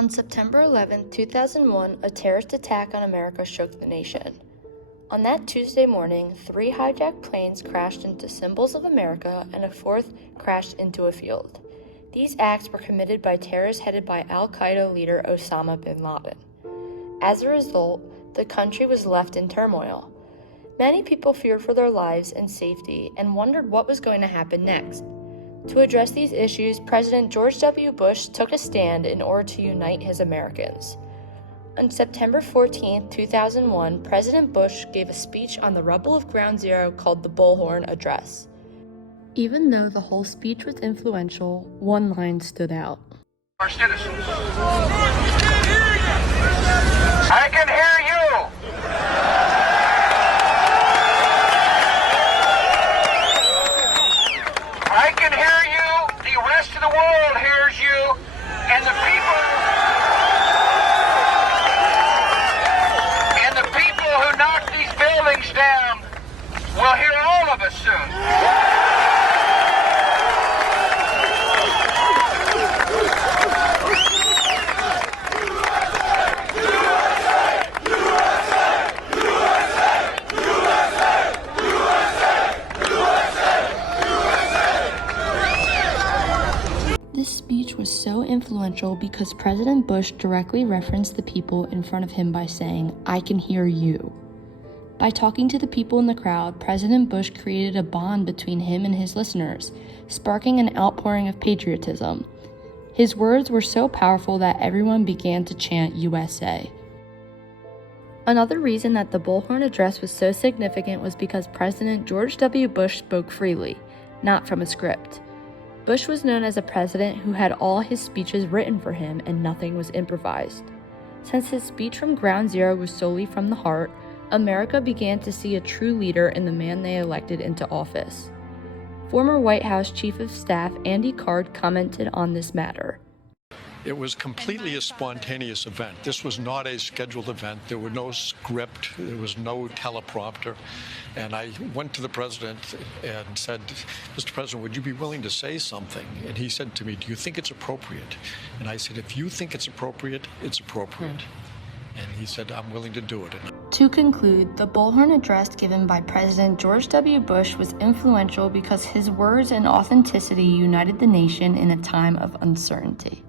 On September 11, 2001, a terrorist attack on America shook the nation. On that Tuesday morning, 3 hijacked planes crashed into symbols of America and a 4th crashed into a field. These acts were committed by terrorists headed by al-Qaeda leader Osama bin Laden. As a result, the country was left in turmoil. Many people feared for their lives and safety and wondered what was going to happen next. To address these issues, President George W. Bush took a stand in order to unite his Americans. On September 14, 2001, President Bush gave a speech on the rubble of Ground Zero called the Bullhorn Address. Even though the whole speech was influential, one line stood out. Our citizens. I can hear you! I can hear you, the rest of the world hears you, and the people who knock these buildings down will hear all of us soon. This speech was so influential because President Bush directly referenced the people in front of him by saying, "I can hear you." By talking to the people in the crowd, President Bush created a bond between him and his listeners, sparking an outpouring of patriotism. His words were so powerful that everyone began to chant USA. Another reason that the Bullhorn Address was so significant was because President George W. Bush spoke freely, not from a script. Bush was known as a president who had all his speeches written for him and nothing was improvised. Since his speech from Ground Zero was solely from the heart, America began to see a true leader in the man they elected into office. Former White House Chief of Staff Andy Card commented on this matter. It was completely a spontaneous event. This was not a scheduled event. There was no script. There was no teleprompter. And I went to the president and said, "Mr. President, would you be willing to say something?" And he said to me, "Do you think it's appropriate?" And I said, "If you think it's appropriate, it's appropriate." And he said, "I'm willing to do it." To conclude, the Bullhorn Address given by President George W. Bush was influential because his words and authenticity united the nation in a time of uncertainty.